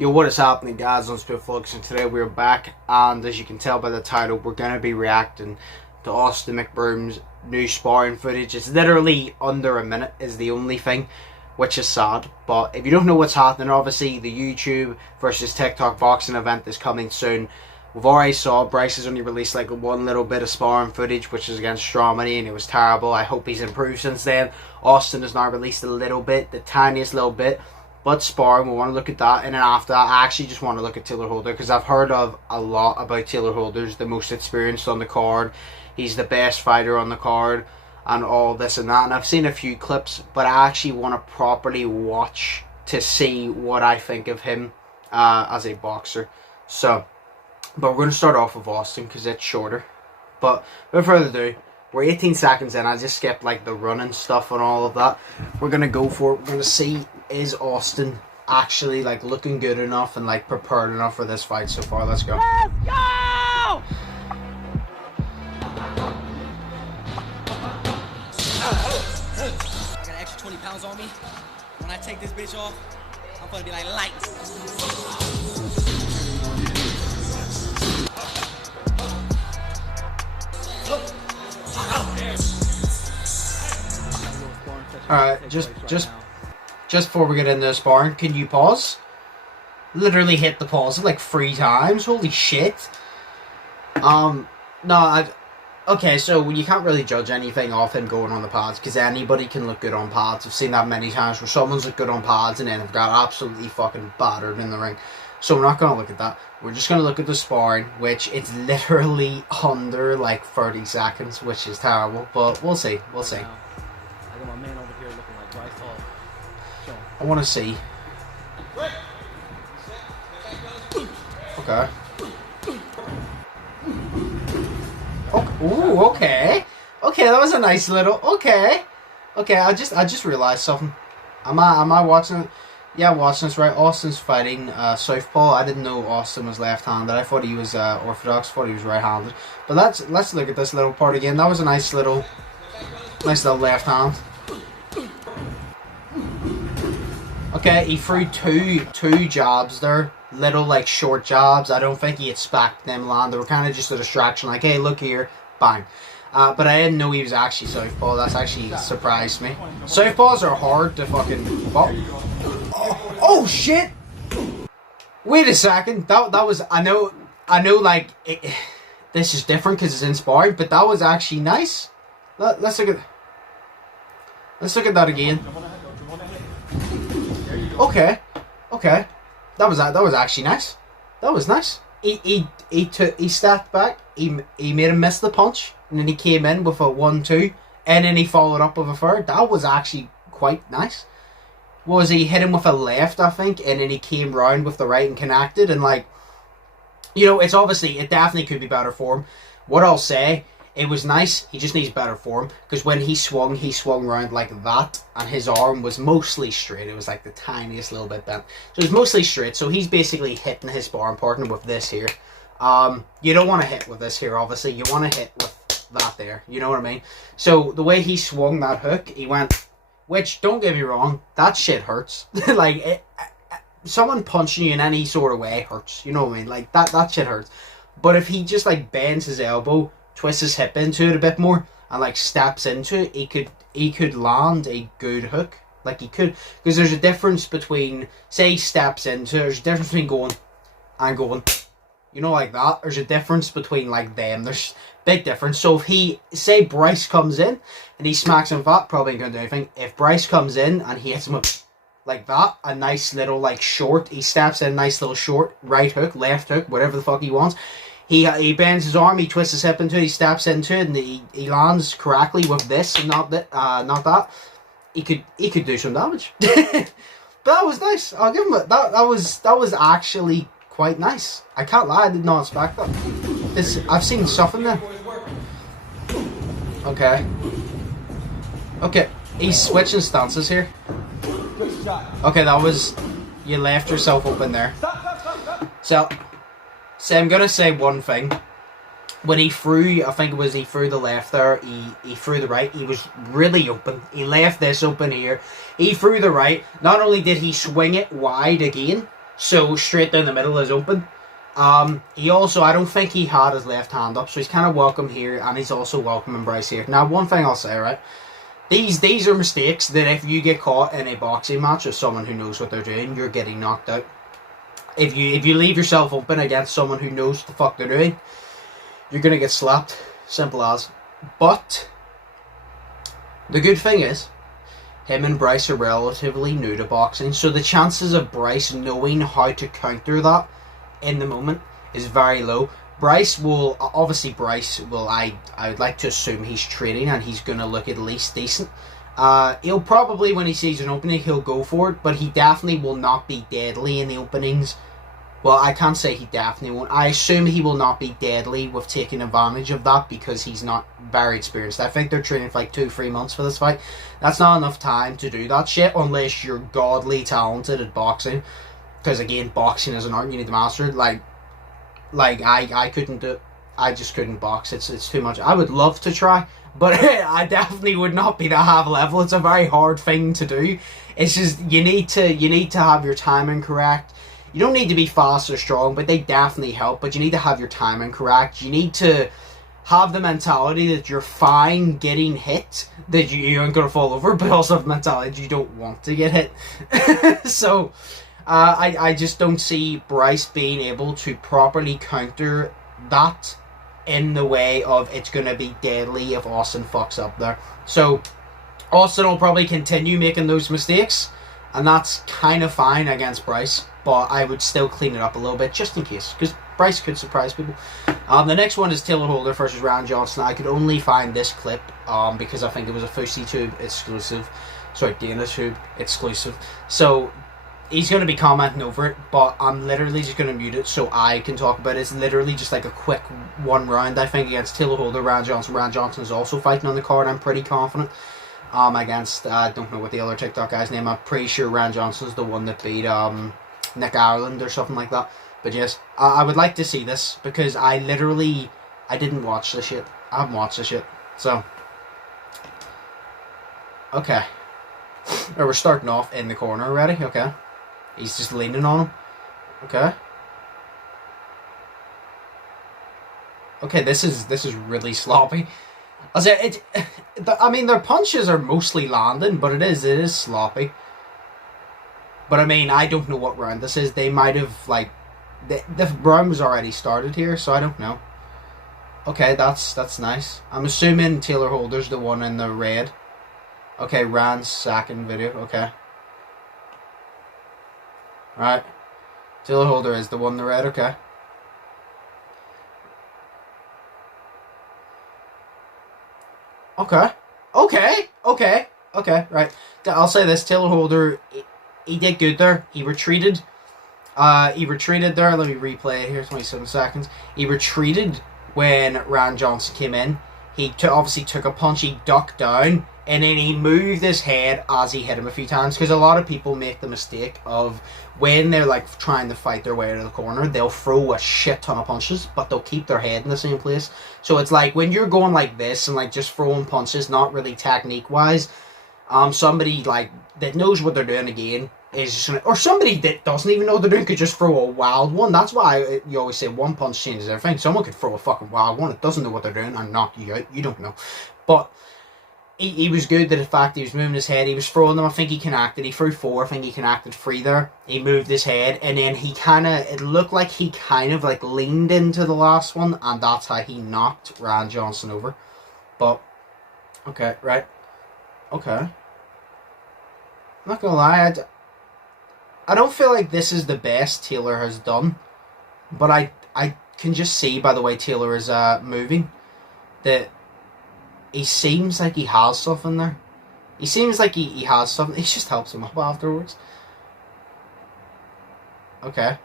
Yo, what is happening, guys? Undisputed Vlogs, and today we're back, and as you can tell by the title, we're going to be reacting to Austin Mcbroom's new sparring footage. It's literally under a minute is the only thing, which is sad. But if you don't know what's happening, obviously the YouTube versus TikTok boxing event is coming soon. We've already saw Bryce has only released like one little bit of sparring footage, which is against Stromedy, and it was terrible. I hope he's improved since then. Austin has now released a little bit, the tiniest little bit. But sparring, we want to look at that, and then after that, I actually just want to look at Taylor Holder, because I've heard of a lot about Taylor Holder's the most experienced on the card, he's the best fighter on the card, and all this and that, and I've seen a few clips, but I actually want to properly watch to see what I think of him as a boxer. So, but we're going to start off with Austin, because it's shorter. But without further ado, we're 18 seconds in. I just skipped like the running stuff and all of that. We're going to go for it. We're going to see, is Austin actually like looking good enough and like prepared enough for this fight so far. Let's go. Let's go! I got an extra 20 pounds on me. When I take this bitch off, I'm gonna be like light. Alright, just before we get into the sparring, can you pause? Literally hit the pause like 3 times. Holy shit. Okay, so you can't really judge anything off him going on the pads, because anybody can look good on pads. I've seen that many times where someone's looked good on pads and then have got absolutely fucking battered in the ring. So we're not going to look at that. We're just going to look at the sparring, which it's literally under like 30 seconds, which is terrible. But we'll see. We'll see. I got my man over here looking like Bryce. I want to see. Okay. Oh, ooh, okay. Okay, that was a nice little. Okay. Okay, I just realized something. Am I watching it? Yeah, I'm watching this right. Austin's fighting southpaw. I didn't know Austin was left-handed. I thought he was orthodox. Thought he was right-handed. But let's look at this little part again. That was a nice little left hand. Okay, he threw two jabs there. Little like short jabs. I don't think he expected them land. They were kind of just a distraction. Like, hey, look here, bang. But I didn't know he was actually southpaw. That's actually surprised me. Southpaws are hard to fucking. Oh shit! Wait a second. That was. I know. Like this is different because it's inspired, but that was actually nice. Let's look at. Let's look at that again. Okay. That was actually nice. That was nice. He stepped back. He made him miss the punch, and then he came in with a 1-2, and then he followed up with a third. That was actually quite nice. He hit him with a left, I think, and then he came round with the right and connected, and like, you know, it definitely could be better form. What I'll say, it was nice. He just needs better form, because when he swung round like that, and his arm was mostly straight. It was like the tiniest little bit bent, so it was mostly straight. So he's basically hitting his sparring partner with this here. You don't want to hit with this here, obviously. You want to hit with that there. You know what I mean? So the way he swung that hook, he went. Which, don't get me wrong, that shit hurts. Like, someone punching you in any sort of way hurts. You know what I mean? Like, that shit hurts. But if he just, like, bends his elbow, twists his hip into it a bit more, and, like, steps into it, he could land a good hook. Like, he could. Because there's a difference between, say he steps into it, there's a difference between going and going. You know, like that. There's a difference between, like, them. There's big difference. So if he, say Bryce comes in and he smacks him with that, probably ain't gonna do anything. If Bryce comes in and he hits him with like that, a nice little like short, he steps in, nice little short, right hook, left hook, whatever the fuck he wants. He bends his arm, he twists his hip into it, he steps into it, and he lands correctly with this and not that. He could do some damage. But that was nice. I'll give him it. That was actually quite nice. I can't lie, I did not expect that. I've seen stuff in there. Okay, he's switching stances here. Okay, you left yourself open there. So I'm gonna say one thing. when he threw, I think it was he threw the left there, he threw the right, he was really open. He left this open here. He threw the right. Not only did he swing it wide again, So straight down the middle is open. He also, I don't think he had his left hand up, so he's kind of welcome here, and he's also welcoming Bryce here. Now, one thing I'll say, right? These are mistakes that if you get caught in a boxing match with someone who knows what they're doing, you're getting knocked out. If you leave yourself open against someone who knows what the fuck they're doing, you're gonna get slapped. Simple as. But the good thing is, him and Bryce are relatively new to boxing, so the chances of Bryce knowing how to counter that in the moment is very low. Bryce will I would like to assume he's training and he's going to look at least decent. He'll probably, when he sees an opening, he'll go for it, but he definitely will not be deadly in the openings. Well, I can't say he definitely won't. I assume he will not be deadly with taking advantage of that because he's not very experienced. I think they're training for like 2-3 months for this fight. That's not enough time to do that shit unless you're godly talented at boxing. Because again, boxing is an art, you need to master it. Like I couldn't do it. I just couldn't box. It's too much. I would love to try, but I definitely would not be that high level. It's a very hard thing to do. It's just you need to have your timing correct. You don't need to be fast or strong, but they definitely help. But you need to have your timing correct. You need to have the mentality that you're fine getting hit, that you aren't gonna fall over, but also have the mentality that you don't want to get hit. So. I just don't see Bryce being able to properly counter that in the way of it's going to be deadly if Austin fucks up there. So Austin will probably continue making those mistakes, and that's kind of fine against Bryce, but I would still clean it up a little bit just in case, because Bryce could surprise people. The next one is Taylor Holder versus Ryan Johnson. I could only find this clip because I think it was a FouseyTube exclusive. Sorry, DanaTube exclusive. So he's going to be commenting over it, but I'm literally just going to mute it so I can talk about it. It's literally just like a quick one round, I think, against Taylor Holder, Ryan Johnson. Ryan Johnson is also fighting on the card, I'm pretty confident. Against, I don't know what the other TikTok guy's name. I'm pretty sure Ryan Johnson's the one that beat Nick Ireland or something like that. But yes, I would like to see this because I didn't watch this shit. I haven't watched this shit. So, okay. We're starting off in the corner already, okay. He's just leaning on him. Okay. Okay, this is really sloppy. I mean, their punches are mostly landing, but it is sloppy. But I mean, I don't know what round this is. They might have like the round was already started here, so I don't know. Okay, that's nice. I'm assuming Taylor Holder's the one in the red. Okay, Rand's second video. Okay. Right. Taylor Holder is the one in the red. Okay. Okay, right. I'll say this. Taylor Holder, he did good there. He retreated. He retreated there. Let me replay it here. 27 seconds. He retreated when Ryan Johnson came in. He obviously took a punch. He ducked down. And then he moved his head as he hit him a few times. Because a lot of people make the mistake of when they're like trying to fight their way out of the corner, they'll throw a shit ton of punches, but they'll keep their head in the same place. So it's like when you're going like this and like just throwing punches, not really technique wise, somebody like that knows what they're doing again is just gonna, or somebody that doesn't even know what they're doing could just throw a wild one. That's why you always say one punch changes everything. Someone could throw a fucking wild one that doesn't know what they're doing and knock you out. You don't know. But he was good that the fact he was moving his head, he was throwing them, I think he connected, he threw 4, I think he connected 3 there, he moved his head, and then it looked like he kind of like leaned into the last one, and that's how he knocked Ryan Johnson over. But, okay, right, okay. I'm not gonna lie, I don't feel like this is the best Taylor has done, but I can just see by the way Taylor is moving, that he seems like he has something there. He seems like he has something. He just helps him up afterwards. Okay.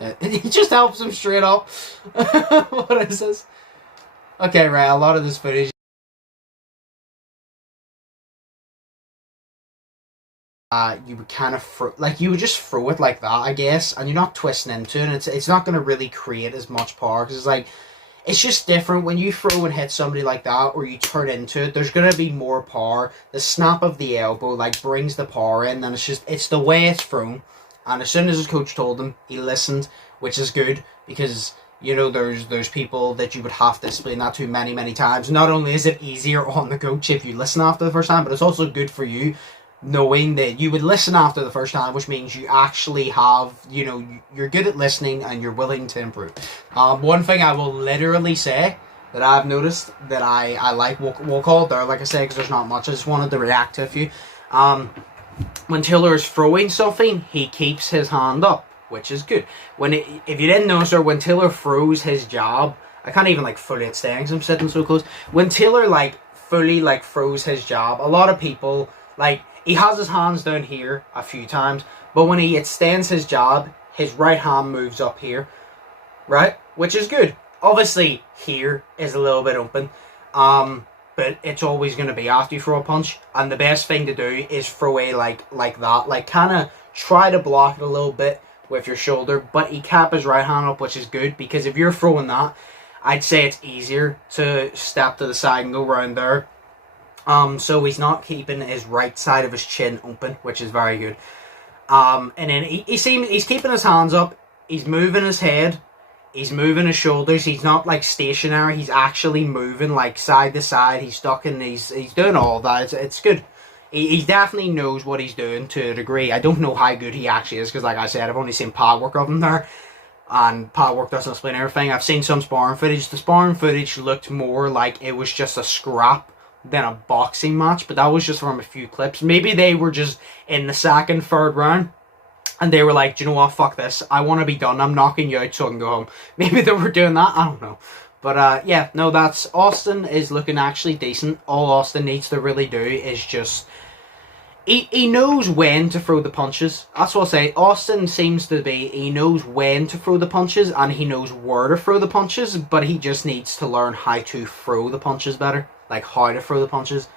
Yeah, he just helps him straight up. What is this? Okay, right. A lot of this footage. You would kind of you would just throw it like that, I guess, and you're not twisting into it. And it's not going to really create as much power because it's like. It's just different when you throw and hit somebody like that or you turn into it. There's going to be more power. The snap of the elbow like brings the power in, and it's the way it's thrown. And as soon as his coach told him, he listened, which is good, because, you know, there's people that you would have to explain that to many times. Not only is it easier on the coach if you listen after the first time, but it's also good for you knowing that you would listen after the first time, which means you actually have, you know, you're good at listening and you're willing to improve. One thing I will literally say that I've noticed that I like, we'll call it there, like I said, because there's not much. I just wanted to react to a few. When Taylor is throwing something, he keeps his hand up, which is good. If you didn't notice, or when Taylor throws his jab, I can't even like fully extend because I'm sitting so close. When Taylor like fully like throws his jab, a lot of people like, he has his hands down here a few times, but when he extends his jab, his right hand moves up here, right? Which is good. Obviously, here is a little bit open, but it's always going to be after you throw a punch, and the best thing to do is throw a like that, like kind of try to block it a little bit with your shoulder, but he kept his right hand up, which is good, because if you're throwing that, I'd say it's easier to step to the side and go around there. So he's not keeping his right side of his chin open, which is very good. And then he's keeping his hands up, he's moving his head, he's moving his shoulders, he's not like stationary, he's actually moving like side to side, he's ducking, he's doing all that, it's good. He definitely knows what he's doing to a degree. I don't know how good he actually is, because like I said, I've only seen pad work of him there, and pad work doesn't explain everything. I've seen some sparring footage. The sparring footage looked more like it was just a scrap than a boxing match, but that was just from a few clips. Maybe they were just in the second, third round, and they were like, do you know what, fuck this, I want to be done, I'm knocking you out so I can go home. Maybe they were doing that, I don't know. But yeah, no, that's, Austin is looking actually decent. All Austin needs to really do is just, he knows when to throw the punches. That's what I'll say. Austin seems to be, he knows when to throw the punches and he knows where to throw the punches, but he just needs to learn how to throw the punches better. Like how to throw the punches.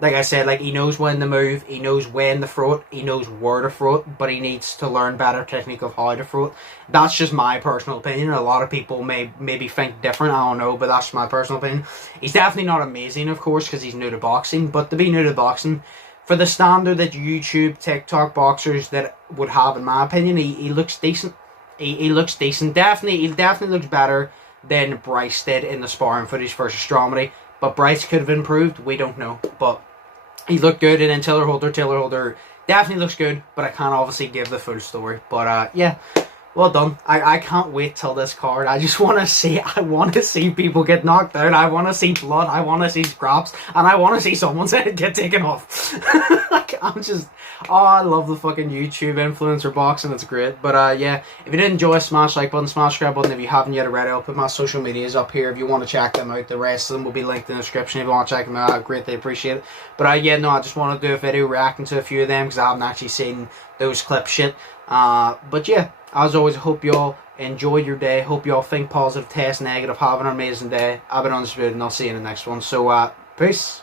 Like I said, like he knows when to move, he knows when to throw it, he knows where to throw it, but he needs to learn better technique of how to throw it. That's just my personal opinion. A lot of people may maybe think different, I don't know, but that's my personal opinion. He's definitely not amazing, of course, because he's new to boxing, but to be new to boxing, for the standard that YouTube, TikTok boxers that would have, in my opinion, he looks decent. He looks decent. He definitely looks better than Bryce did in the sparring footage versus Stromedy. But Bryce could have improved. We don't know. But he looked good. And then Taylor Holder definitely looks good. But I can't obviously give the full story. But yeah, well done. I can't wait till this card. I just want to see. I want to see people get knocked out. I want to see blood. I want to see scraps. And I want to see someone's head get taken off. Like, I'm just... Oh, I love the fucking YouTube influencer boxing. It's great. But yeah, if you did enjoy, smash like button, smash subscribe button. If you haven't yet already, I'll put my social medias up here if you want to check them out. The rest of them will be linked in the description if you want to check them out. I greatly appreciate it. But yeah, no, I just want to do a video reacting to a few of them because I haven't actually seen those clips yet. But yeah, as always, I hope you all enjoy your day. Hope you all think positive, test negative, have an amazing day. I've been Undisputed and I'll see you in the next one. So peace.